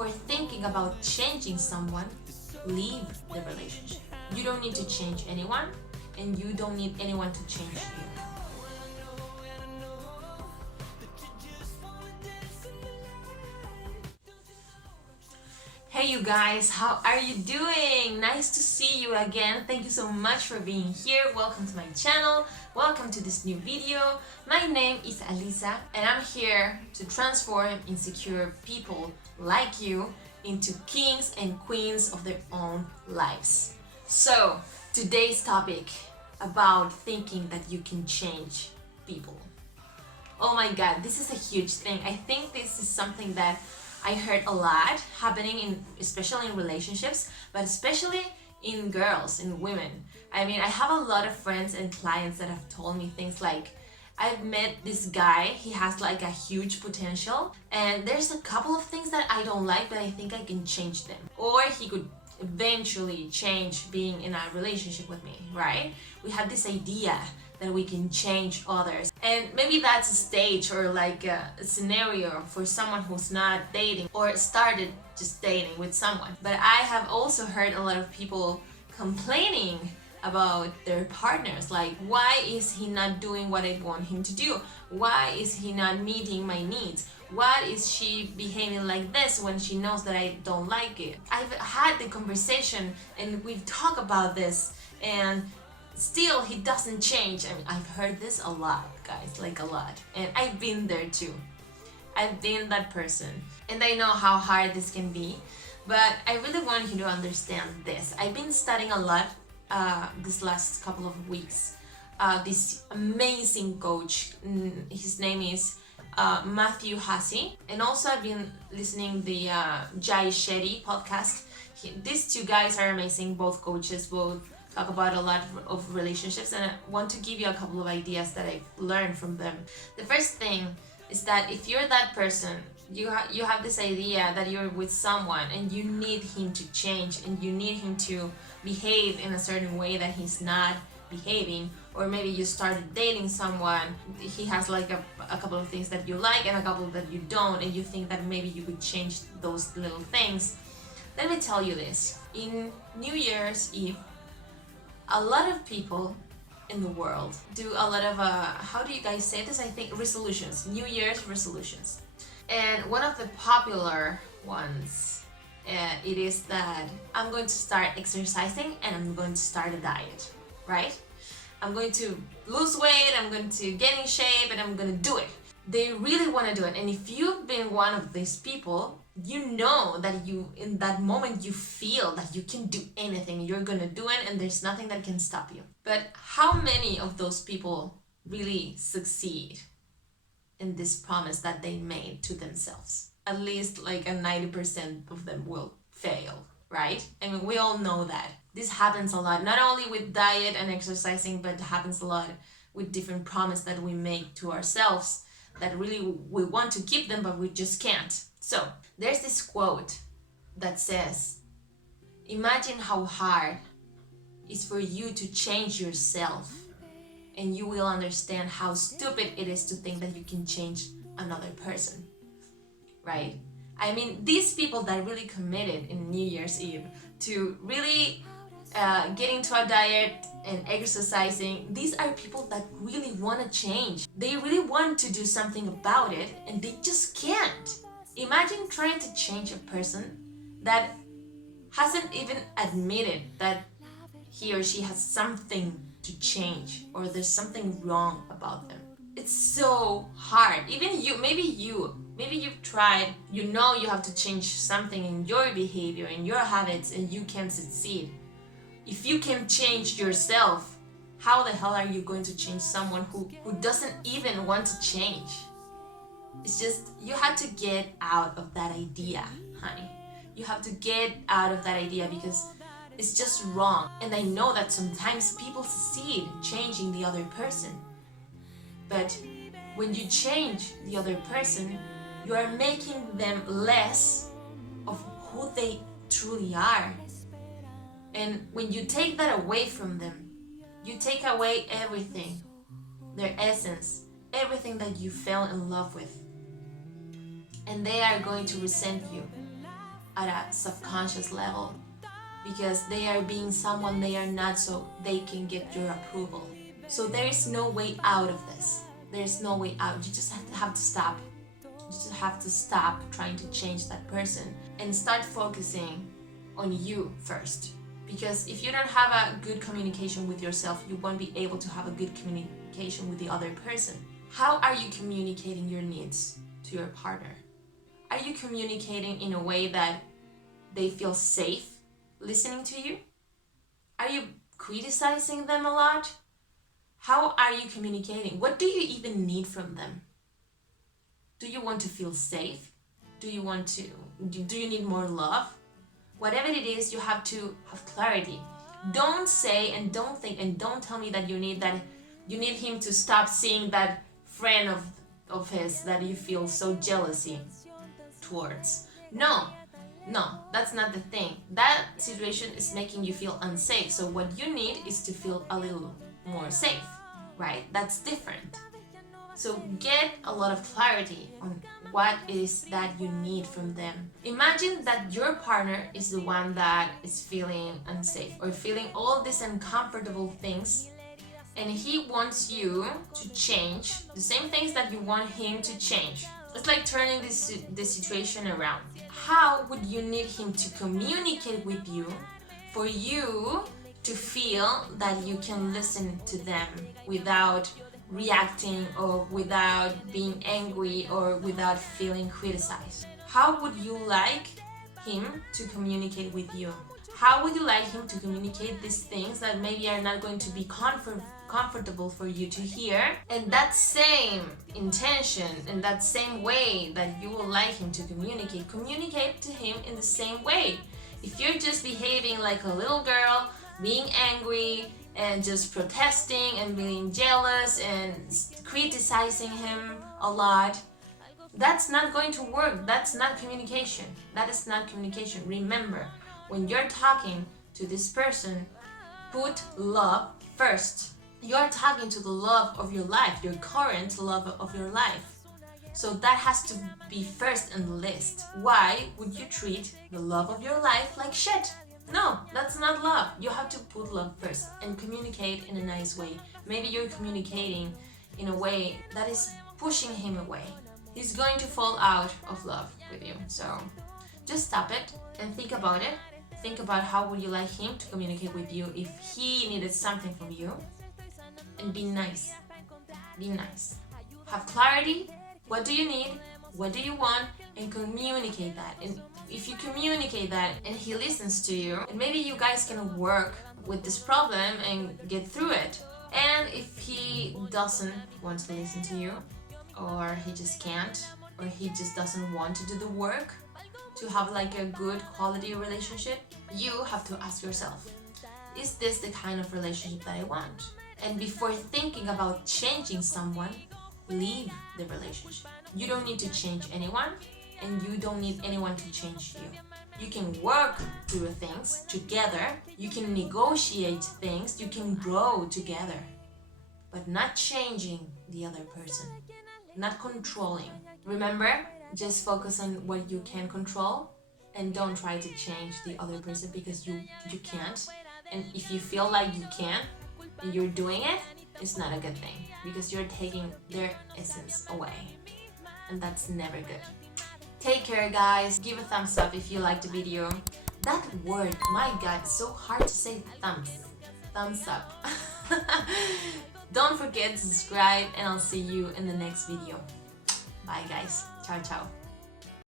before thinking about changing someone, leave the relationship. You don't need to change anyone, and you don't need anyone to change you. Hey you guys, how are you doing? Nice to see you again. Thank you so much for being here. Welcome to my channel. Welcome to this new video. My name is Alisa and I'm here to transform insecure people like you into kings and queens of their own lives. So, today's topic about thinking that you can change people. Oh my god, this is a huge thing. I think this is something that I heard a lot happening especially in relationships, but especially in girls, in women. I mean, I have a lot of friends and clients that have told me things like, I've met this guy, he has like a huge potential, and there's a couple of things that I don't like, but I think I can change them. Or he could eventually change being in a relationship with me, right? We have this idea that we can change others. And maybe that's a stage or like a scenario for someone who's not dating or started just dating with someone. But I have also heard a lot of people complaining about their partners, like, why is he not doing what I want him to do? Why is he not meeting my needs? Why is she behaving like this when she knows that I don't like it? I've had the conversation and we've talked about this, and still he doesn't change. I mean, I've heard this a lot, guys, like a lot, and I've been there too. I've been that person, and I know how hard this can be, but I really want you to understand this. I've been studying a lot this last couple of weeks. This amazing coach, his name is Matthew Hussey, and also I've been listening the Jai Shetty podcast. These two guys are amazing, both coaches, both talk about a lot of relationships, and I want to give you a couple of ideas that I've learned from them. The first thing is that if you're that person, you have this idea that you're with someone and you need him to change and you need him to behave in a certain way that he's not behaving, or maybe you started dating someone, he has like a couple of things that you like and a couple that you don't, and you think that maybe you could change those little things. Let me tell you this. In New Year's Eve, a lot of people in the world do a lot of, how do you guys say this? I think resolutions, New Year's resolutions. And one of the popular ones, it is that I'm going to start exercising and I'm going to start a diet, right? I'm going to lose weight, I'm going to get in shape, and I'm going to do it. They really want to do it. And if you've been one of these people, you know that you, in that moment, you feel that you can do anything, you're gonna do it, and there's nothing that can stop you. But how many of those people really succeed in this promise that they made to themselves? At least like a 90% of them will fail, right? I mean, we all know that. This happens a lot, not only with diet and exercising, but it happens a lot with different promises that we make to ourselves that really we want to keep them, but we just can't. So there's this quote that says, imagine how hard it is for you to change yourself, and you will understand how stupid it is to think that you can change another person, right? I mean, these people that really committed in New Year's Eve to really get into a diet and exercising, these are people that really want to change. They really want to do something about it, and they just can't. Imagine trying to change a person that hasn't even admitted that he or she has something to change, or there's something wrong about them. It's so hard. Even maybe you've tried, you know you have to change something in your behavior, in your habits, and you can't succeed. If you can change yourself, how the hell are you going to change someone who doesn't even want to change? It's just, you have to get out of that idea, honey. You have to get out of that idea because it's just wrong. And I know that sometimes people succeed changing the other person. But when you change the other person, you are making them less of who they truly are. And when you take that away from them, you take away everything, their essence, everything that you fell in love with. And they are going to resent you. at a subconscious level because they are being someone they are not, so they can get your approval. So there is no way out of this. There is no way out. You just have to stop. You just have to stop trying to change that person and start focusing on you first. Because if you don't have a good communication with yourself, you won't be able to have a good communication with the other person. How are you communicating your needs to your partner? Are you communicating in a way that they feel safe listening to you? Are you criticizing them a lot? How are you communicating? What do you even need from them? Do you want to feel safe? Do you need more love? Whatever it is, you have to have clarity. Don't say and don't think and don't tell me that you need him to stop seeing that friend of his that you feel so jealousy towards. No, that's not the thing. That situation is making you feel unsafe. So what you need is to feel a little more safe, right? That's different. So get a lot of clarity on what it is that you need from them. Imagine that your partner is the one that is feeling unsafe or feeling all these uncomfortable things, and he wants you to change the same things that you want him to change. It's like turning this situation around. How would you need him to communicate with you for you to feel that you can listen to them without reacting or without being angry or without feeling criticized? How would you like him to communicate with you? How would you like him to communicate these things that maybe are not going to be comfortable for you to hear? And that same intention and that same way that you would like him to communicate to him in the same way. If you're just behaving like a little girl, being angry, and just protesting and being jealous and criticizing him a lot, that's not going to work. That's not communication. That is not communication. Remember, when you're talking to this person, put love first. You're talking to the love of your life, your current love of your life. So that has to be first on the list. Why would you treat the love of your life like shit? No, that's not love. You have to put love first and communicate in a nice way. Maybe you're communicating in a way that is pushing him away. He's going to fall out of love with you. So just stop it and think about it. Think about how would you like him to communicate with you if he needed something from you. And be nice. Be nice. Have clarity. What do you need? What do you want? And communicate that. And if you communicate that and he listens to you, and maybe you guys can work with this problem and get through it. And if he doesn't want to listen to you, or he just can't, or he just doesn't want to do the work to have like a good quality relationship, you have to ask yourself, is this the kind of relationship that I want? And before thinking about changing someone, leave the relationship. You don't need to change anyone, and you don't need anyone to change you. You can work through things together, you can negotiate things, you can grow together, but not changing the other person, not controlling. Remember, just focus on what you can control and don't try to change the other person because you can't. And if you feel like you can and you're doing it, it's not a good thing because you're taking their essence away, and that's never good. Take care, guys. Give a thumbs up if you liked the video. That word, my god, it's so hard to say. Thumbs up. Don't forget to subscribe, and I'll see you in the next video. Bye, guys. Ciao, ciao.